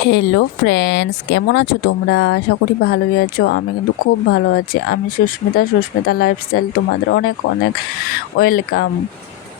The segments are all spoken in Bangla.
হ্যালো ফ্রেন্ডস কেমন আছো তোমরা? আশা করি ভালোই আছো। আমি কিন্তু খুব ভালো আছি। আমি সুস্মিতা সুস্মিতা লাইফস্টাইল তোমাদের অনেক অনেক ওয়েলকাম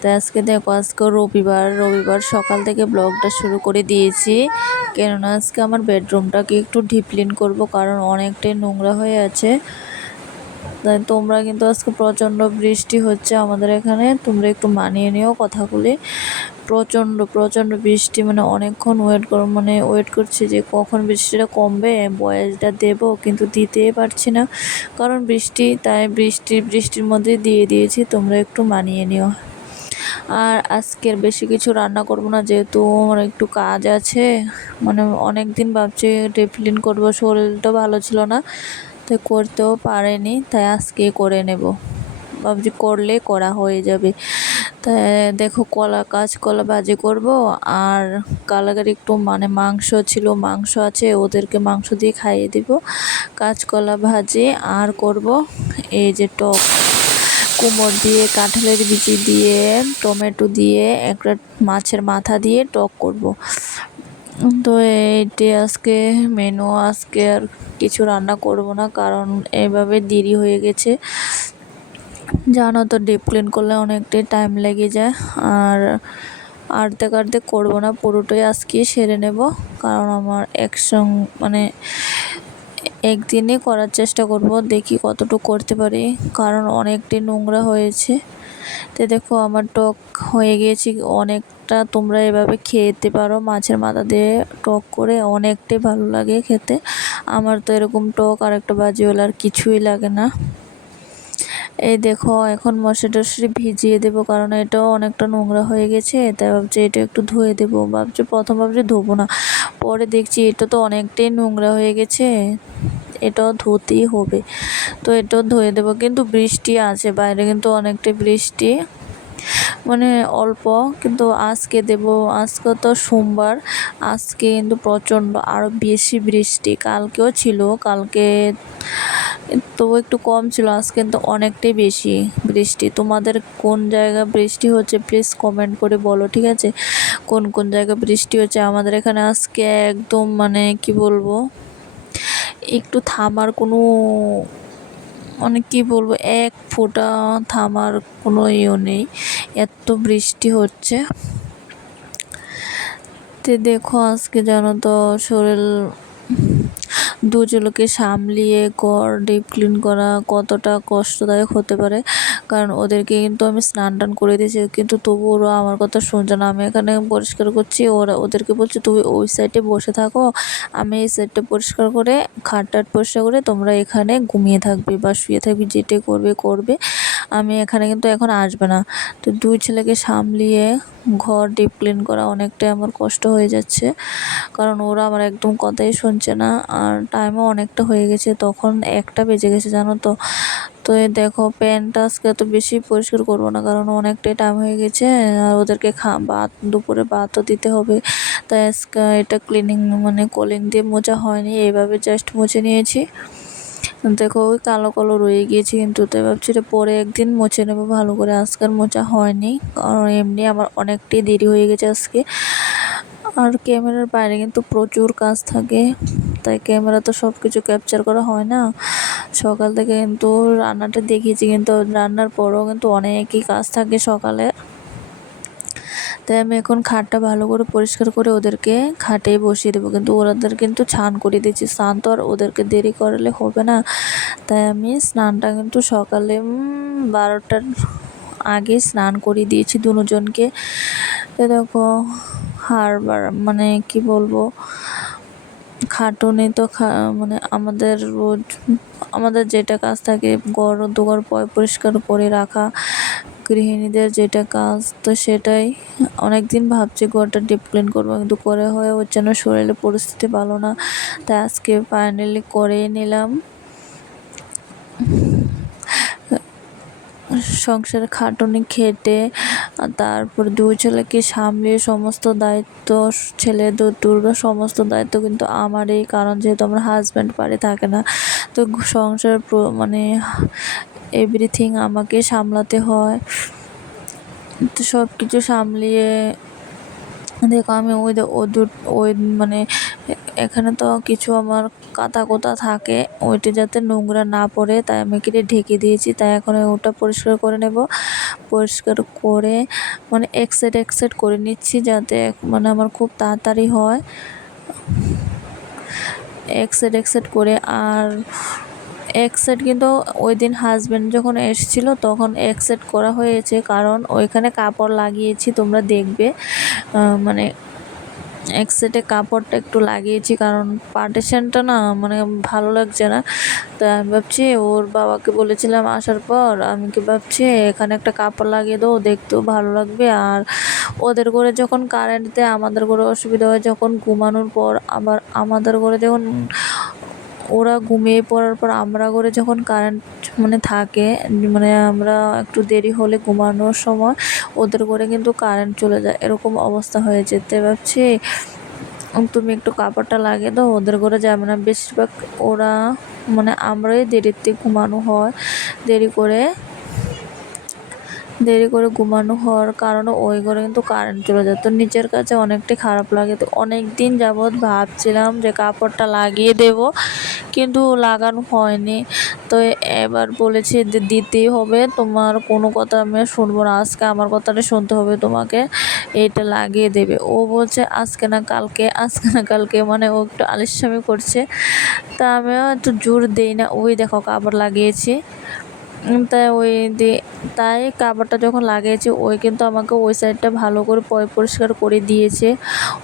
তো আজকে দেখো, আজকে রবিবার। রবিবার সকাল থেকে ব্লগটা শুরু করে দিয়েছি। কেননা আজকে আমার বেডরুমটাকে একটু ডিপ্লিন করব, কারণ অনেকটাই নোংরা হয়ে আছে। তোমরা কিন্তু আজকে প্রচণ্ড বৃষ্টি হচ্ছে আমাদের এখানে। তোমরা একটু মানিয়ে নিও কথাগুলি। প্রচণ্ড প্রচণ্ড বৃষ্টি মানে অনেকক্ষণ ওয়েট কর মানে ওয়েট করছি যে কখন বৃষ্টিটা কমবে বয়েসটা দেব, কিন্তু দিতেই পারছি না। কারণ বৃষ্টি, তাই বৃষ্টি, বৃষ্টির মধ্যে দিয়ে দিয়েছি, তোমরা একটু মানিয়ে নিও। আর আজকের বেশি কিছু রান্না করব না, যেহেতু আমার একটু কাজ আছে মানে অনেক দিন ভাবছি টিফিন করব, শরীরটা ভালো ছিল না। তাই করতেও পারেনি, তাই আজকে করে নেব। ভাবছি করলে করা হয়ে যাবে। তাই দেখো কলা কাঁচকলা ভাজি করব, আর কালাগার একটু মানে মাংস ছিল, মাংস আছে, ওদেরকে মাংস দিয়ে খাইয়ে দিব। কাঁচকলা ভাজি আর করব এই যে টক। কুমড় দিয়ে, কাঁঠালের বিচি দিয়ে, টমেটো দিয়ে, একটা মাছের মাথা দিয়ে টক করব। তো এইটি আজকে মেনু আজকে আর কিছু রান্না করব না, কারণ এভাবে দেরি হয়ে গেছে। জানো তো ডিপ ক্লিন করলে অনেকটাই টাইম লেগে যায়। আর আর্ধেক আর্ধেক করব না, পুরোটাই আজকে সেরে নেব। কারণ আমার একসঙ্গ মানে একদিনই করার চেষ্টা করব, দেখি কতটুকু করতে পারি, কারণ অনেকটাই নোংরা হয়েছে। তো দেখো, আমার টক হয়ে গিয়েছে, অনেকটা তোমরা এভাবে খেতে পারো, মাছের মাথা দিয়ে টক করে অনেকটাই ভালো লাগে খেতে। আমার তো এরকম টক আর একটা বাজিওয়ালা আর কিছুই লাগে না। এই দেখো, এখন মশা টশরি ভিজিয়ে দেবো কারণ এটাও অনেকটা নোংরা হয়ে গেছে, তাই ভাবছি এটা একটু ধুয়ে দেবো। ভাবছি প্রথম ভাবছি ধোবো না, পরে দেখছি এটা তো অনেকটাই নোংরা হয়ে গেছে, এটাও ধুতেই হবে। তো এটাও ধুয়ে দেবো, কিন্তু বৃষ্টি আছে, বাইরে কিন্তু অনেকটাই বৃষ্টি। মানে অল্প, কিন্তু আজকে দেব, আজকে তো সোমবার, আজকে কিন্তু প্রচণ্ড আরও বেশি বৃষ্টি। কালকেও ছিল, কালকে তবু একটু কম ছিল, আজকে কিন্তু অনেকটাই বেশি বৃষ্টি। তোমাদের কোন জায়গায় বৃষ্টি হচ্ছে প্লিজ কমেন্ট করে বলো, ঠিক আছে? কোন কোন জায়গা বৃষ্টি হচ্ছে? আমাদের এখানে আজকে একদম মানে কি বলব, একটু থামার কোনো মানে কী বলব, এক ফোঁটা থামার কোনো ইয়ে নেই। এত বৃষ্টি হচ্ছে। তে দেখো আজকে জানো তো শরীর দুজনকে সামলিয়ে ঘর ডিপ ক্লিন করা কতটা কষ্টদায়ক হতে পারে। কারণ ওদেরকে কিন্তু আমি স্নান টান করে দিয়েছি, কিন্তু তবু ওরা আমার কথা শুনছে না। আমি এখানে পরিষ্কার করছি, ওরা ওদেরকে বলছি, তুমি ওই সাইডে বসে থাকো। আমি এই সাইডটা পরিষ্কার করে খাট টাট পরিষ্কার করে তোমরা এখানে ঘুমিয়ে থাকবে বা শুয়ে থাকবে যেটাই করবে করবে। আমি এখানে কিন্তু এখন আসবে না। তো দুই ছেলেকে সামলিয়ে ঘর ডিপ ক্লিন করা অনেকটাই আমার কষ্ট হয়ে যাচ্ছে। কারণ ওরা আমার একদম কথাই শুনছে না। আর টাইমও অনেকটা হয়ে গেছে। তখন একটা বেজে গেছে, জানো তো। তো এই দেখো প্যান্টটা আজকে এত বেশি পরিষ্কার করব না। কারণ অনেকটাই টাইম হয়ে গেছে। আর ওদেরকে খা, ভাত, দুপুরে ভাতও দিতে হবে। তাই আজকে এটা ক্লিনিং মানে কলিং দিয়ে মোছা হয়নি। এইভাবে জাস্ট মুছে নিয়েছি। দেখো, ওই কালো কালো রয়ে গিয়েছে কিন্তু তাই ভাবছি এটা পরে একদিন মুছে নেব। ভালো করে আজকের মোছা হয়নি, কারণ এমনি আমার অনেকটাই দেরি হয়ে গেছে আজকে। আর ক্যামেরার বাইরে কিন্তু প্রচুর কাজ থাকে, তাই ক্যামেরা তো সব কিছু ক্যাপচার করা হয় না। সকাল থেকে কিন্তু রান্নাটা দেখিয়েছি, কিন্তু রান্নার পরেও কিন্তু অনেকই কাজ থাকে সকালে তাই আমি এখন খাটটা ভালো করে পরিষ্কার করে ওদেরকে খাটে বসিয়ে দেবো। কিন্তু ওদের কিন্তু স্নান করে দিয়েছি স্নান তো আর ওদেরকে দেরি করলে হবে না। তাই আমি স্নানটা কিন্তু সকালে বারোটার আগে স্নান করিয়ে দিয়েছি দুজনকে। দেখো হারবার মানে কি বলব, খাটুনি তো মানে আমাদের রোজ, আমাদের যেটা কাজ থাকে, ঘর দুঘর পরিষ্কার করে রাখা। গৃহিণীদের যেটা কাজ, তো সেটাই অনেক দিন ভাবছি ঘরটা ডিপ ক্লিন করব। কিন্তু করে হয়ে হচ্ছে না শরীরের পরিস্থিতি ভালো না, তাই আজকে ফাইনালি করেই নিলাম। সংসার খাটুনি খেটে তারপর দুই ছেলেকে সামলিয়ে সমস্ত দায়িত্ব, ছেলে দুটোর সমস্ত দায়িত্ব কিন্তু আমারই, কারণ যেহেতু আমার হাজব্যান্ড বাড়ি থাকে না, তো সংসার মানে এভরিথিং আমাকে সামলাতে হয়। তো সব কিছু সামলিয়ে, দেখো আমি ওই দে- ওই মানে এখানে তো কিছু আমার কাতা কোতা থাকে, ওইটা যাতে নোংরা না পড়ে, তাই আমি কেটে ঢেকে দিয়েছি। তাই এখন ওটা পরিষ্কার করে নেব। পরিষ্কার করে মানে এক সাইড এক সাইড করে নিচ্ছি যাতে মানে আমার খুব তাড়াতাড়ি হয়। এক সাইড এক সাইড করে আর এক সেট কিন্তু ওই দিন হাজব্যান্ড যখন এসেছিল তখন এক সেট করা হয়েছে। কারণ ওইখানে কাপড় লাগিয়েছি, তোমরা দেখবে। মানে এক সেটে কাপড়টা একটু লাগিয়েছি কারণ পার্টিশনটা না মানে ভালো লাগছে না। তা আমি ভাবছি ওর বাবাকে বলেছিলাম আসার পর, আমি কি ভাবছি এখানে একটা কাপড় লাগিয়ে দেবো, দেখতেও ভালো লাগবে। আর ওদের ঘরে যখন কারেন্ট দেয়, আমাদের ঘরে অসুবিধা হয় যখন ঘুমানোর পর, আবার আমাদের ঘরে যখন ওরা ঘুমিয়ে পড়ার পর আমরা করে যখন কারেন্ট মানে থাকে মানে আমরা একটু দেরি হলে ঘুমানোর সময় ওদের করে কিন্তু কারেন্ট চলে যায়। এরকম অবস্থা হয়ে যেতে ভাবছি। তুমি একটু কাপড়টা লাগিয়ে দাও, ওদের করে যাবে না বেশিরভাগ ওরা মানে আমরাই দেরিতে ঘুমানো হয়। দেরি করে দেরি করে ঘুমানো হওয়ার কারণে ওই ঘরে কিন্তু কারেন্ট চলে যায়। তো নিজের কাছে অনেকটাই খারাপ লাগে। তো অনেক দিন যাবৎ ভাবছিলাম যে কাপড়টা লাগিয়ে দেব, কিন্তু লাগানো হয়নি। তো এবার বলেছে যে দিতেই হবে, তোমার কোনো কথা আমি শুনব না। আজকে আমার কথাটা শুনতে হবে, তোমাকে এটা লাগিয়ে দেবে। ও বলছে, আজকে না কালকে, আজকে না কালকে। মানে ও একটু আলিস্বামি করছে। তা আমিও একটু জোর দেই না। ওই দেখো, কাপড় লাগিয়েছি। তাই ওই দিয়ে তাই কাপড়টা যখন লাগিয়েছে, ওই কিন্তু আমাকে ওই সাইডটা ভালো করে পরিষ্কার করে দিয়েছে।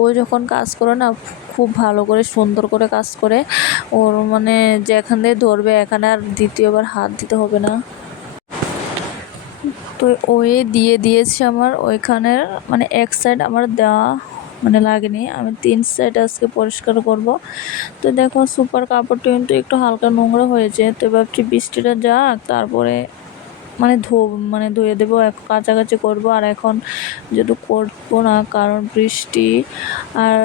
ও যখন কাজ করে না, খুব ভালো করে, সুন্দর করে কাজ করে, ওর মানে যেখান দিয়ে ধরবে, এখানে আর দ্বিতীয়বার হাত দিতে হবে না। তো ওই দিয়ে দিয়েছে আমার, ওইখানের মানে এক সাইড আমার দেওয়া মানে লাগেনি। আমি তিন সাইড আজকে পরিষ্কার করব। তো দেখো সুপার কাপড়টা কিন্তু একটু হালকা নোংরা হয়েছে। তো ভাবছি বৃষ্টিটা যাক, তারপরে মানে ধো মানে ধুয়ে দেবো কাছাকাছি করব। আর এখন যেহেতু করব না, কারণ বৃষ্টি আর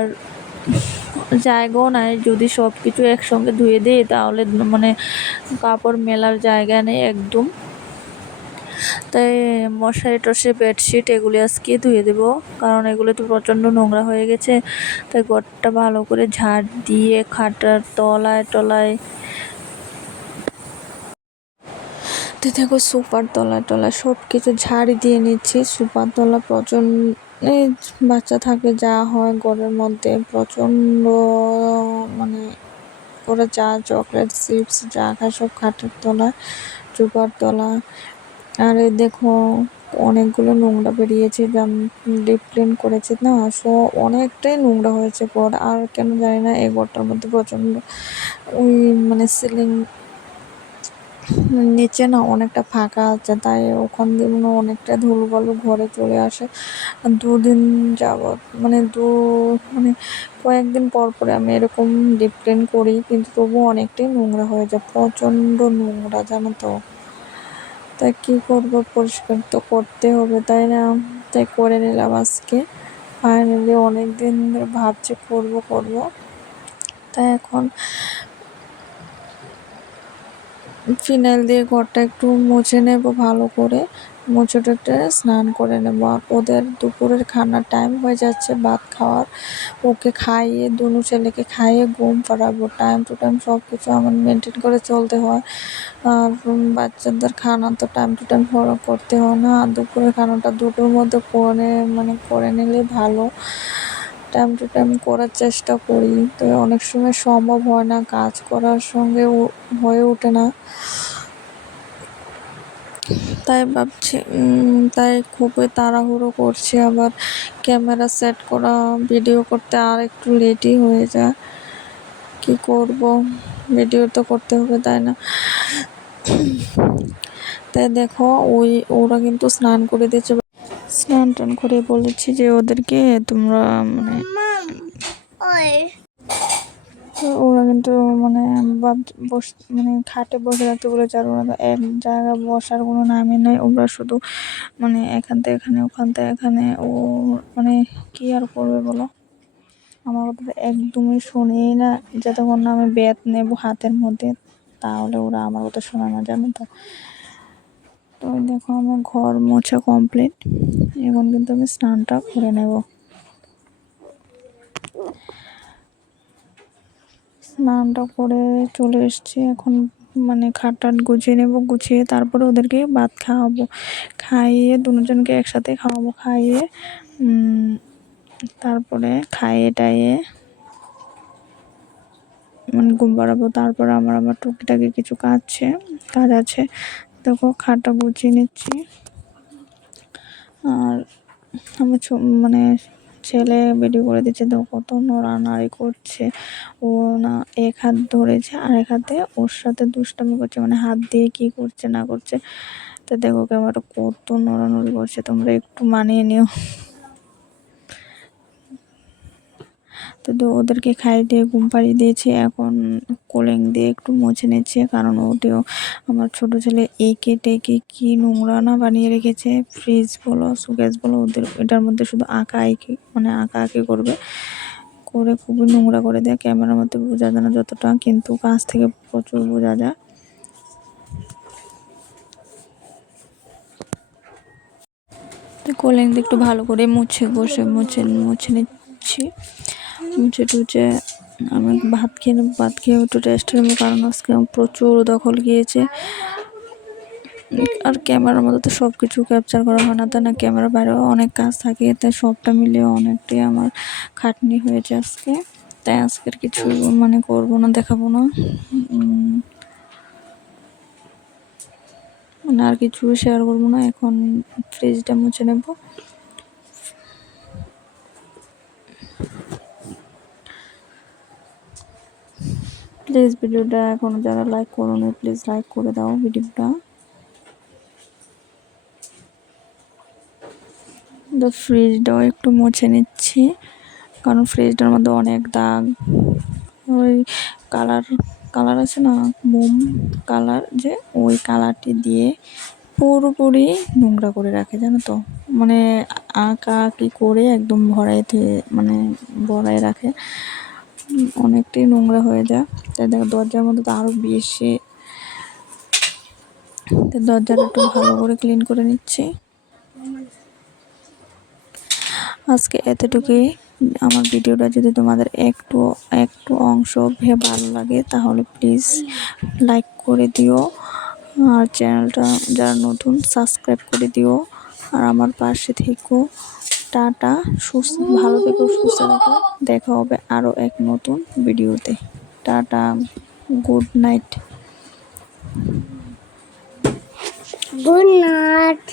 জায়গাও নাই। যদি সব কিছু একসঙ্গে ধুয়ে দিই, তাহলে মানে কাপড় মেলার জায়গা নেই একদম। তাই মশারি টশারি বেডশিট এগুলি আজকে ধুয়ে দেবো। কারণ এগুলো তো প্রচণ্ড নোংরা হয়ে গেছে। তাই ঘরটা ভালো করে ঝাড় দিয়ে খাটার তলায় টলায় তো দেখো সুপার তলা টলা সব কিছু ঝাড় দিয়ে নিচ্ছি। সুপার তলা প্রচণ্ড বাচ্চা থাকে, যা হয় ঘরের মধ্যে। প্রচণ্ড মানে ওরা যা চকলেট, চিপস, যা খায় সব খাটের তলা সুপার তলা আর দেখো, অনেকগুলো নোংরা বেরিয়েছে ডিপ ক্লিন করেছে না? সো অনেকটাই নোংরা হয়েছে ঘর আর কেন জানি না, এই ঘরটার মধ্যে প্রচণ্ড ওই মানে সিলিং নিচে না অনেকটা ফাঁকা আছে, তাই ওখান দিয়ে মনে অনেকটা ধুলোবালু ঘরে চলে আসে। দুদিন যাবৎ মানে দু মানে কয়েকদিন পর পরে আমি এরকম ডিপ ক্লিন করি, কিন্তু তবুও অনেকটাই নোংরা হয়ে যায়, প্রচণ্ড নোংরা, জানো তো। তাই কী করব? পরিষ্কার তো করতে হবে, তাই না? তাই করে নিলাম আজকে। ফাইনালি অনেক দিন ধরে ভাবছি করব করব। তাই এখন ফিনাইল দিয়ে ঘরটা একটু মুছে নেব ভালো করে। মুছে টুটে স্নান করে নেব। আর ওদের দুপুরের খানার টাইম হয়ে যাচ্ছে, ভাত খাওয়ার। ওকে খাইয়ে, দুনু ছেলেকে খাইয়ে ঘুম পাড়াবো। টাইম টু টাইম সব কিছু আমার মেনটেন করে চলতে হয়। আর বাচ্চাদের খানা তো টাইম টু টাইম করতে হয় না। আর দুপুরের খানাটা দুটোর মধ্যে করে মানে করে নিলে ভালো। টাইম টু টাইম করার চেষ্টা করি। তো অনেক সময় সম্ভব হয় না। কাজ করার সঙ্গে হয়ে ওঠে না। তাই ভাবছি তাই খুবই তাড়াহুড়ো করছি আবার ক্যামেরা সেট করা, ভিডিও করতে আর একটু লেটই হয়ে যায়। কি করব? ভিডিও তো করতে হবে, তাই না? তাই দেখো, ওই, ওরা কিন্তু স্নান করে দিয়েছে। স্নান টান করে বলেছি যে ওদেরকে তোমরা মানে ওরা কিন্তু মানে বস মানে খাটে বসে থাকতে বলেছে আর ওরা তো এক জায়গায় বসার কোনো নামই নেই। ওরা শুধু মানে এখান থেকে এখানে, ওখান থেকে এখানে। ও মানে কী আর করবে বলো? আমার কথা একদমই শোনেই না যতক্ষণ না আমি ব্যাত নেব হাতের মধ্যে। তাহলে ওরা আমার কথা শোনে না, জানো তো। তো দেখো আমার ঘর মোছা কমপ্লিট এখন কিন্তু আমি স্নানটা করে নেব। স্নানটা করে চলে এসেছি। এখন মানে খাট টাট গুছিয়ে নেব, গুছিয়ে তারপরে ওদেরকে ভাত খাওয়াবো। খাইয়ে দুজনকে একসাথে খাওয়াবো, খাইয়ে তারপরে খাইয়ে টাইয়ে মানে ঘুম পাড়াবো। তারপরে আমার আমার টুকিটাকি কিছু কাজ আছে কাজ আছে। দেখো খাটটা গুছিয়ে নিচ্ছি। আর আমার মানে ছেলে বেডি করে দিচ্ছে তো কত নড়ানাড়ি করছে। ও না, এক হাত ধরেছে আর এক হাতে ওর সাথে দুষ্টামি করছে মানে হাত দিয়ে কি করছে না করছে। তো দেখো ক্যামেরাটা কত নড়ানড়ি করছে, তোমরা একটু মানিয়ে নিও। তো ওদেরকে খাইয়ে দিয়ে ঘুম পাড়িয়ে দিয়েছি। এখন কোলেং দিয়ে একটু মুছে নিচ্ছে, কারণ ওটিও আমার ছোট ছেলে এঁকে টেকে কি নোংরা না বানিয়ে রেখেছে। ফ্রিজ বলো, সুকেস বলো, ওদের এটার মধ্যে শুধু আঁকা আঁকি মানে আঁকা আঁকি করবে। করে খুবই নোংরা করে দেয়, ক্যামেরার মধ্যে বোঝা যায় না যতটা, কিন্তু কাছ থেকে প্রচুর বোঝা যায়। কোলেং দিয়ে একটু ভালো করে মুছে, বসে মুছে মুছে নিচ্ছি। মুছে টুছে আমি ভাত খেয়ে ভাত খেয়ে একটু রেস্ট নেব, কারণ আজকে প্রচুর দখল গিয়েছে। আর ক্যামেরার মধ্যে তো সব কিছু ক্যাপচার করা হয় না, তাই না? ক্যামেরার বাইরেও অনেক কাজ থাকে, তাই সবটা মিলিয়ে অনেকটাই আমার খাটনি হয়েছে আজকে। তাই আজকের কিছু মানে করব না, দেখাবো না। মানে আর কিছু শেয়ার করব না, এখন ফ্রিজটা মুছে নেব। প্লিজ ভিডিওটা এখনও যারা লাইক করোনি প্লিজ লাইক করে দাও ভিডিওটা। তো ফ্রিজটাও একটু মুছে নিচ্ছি, কারণ ফ্রিজটার মধ্যে অনেক দাগ। ওই কালার কালার আছে না, মোম কালার যে, ওই কালারটি দিয়ে পুরোপুরি নোংরা করে রাখে, জানো তো? মানে আঁকা আঁকি করে একদম ভরাই দিয়ে মানে ভরাই রাখে। অনেকটাই নোংরা হয়ে যায়। তাই দেখো, দরজার মধ্যে তো আরও বেশি। দরজাটা একটু ভালো করে ক্লিন করে নিচ্ছি। আজকে এতটুকুই। আমার ভিডিওটা যদি তোমাদের একটু একটু অংশ ভালো লাগে, তাহলে প্লিজ লাইক করে দিও। আর চ্যানেলটা যারা নতুন সাবস্ক্রাইব করে দিও। আর আমার পাশে থেকো। টাটা সুস্থ, ভালো থেকো সুস্থ থাকো। দেখা হবে আরও এক নতুন ভিডিওতে। Tata, good night. Good night.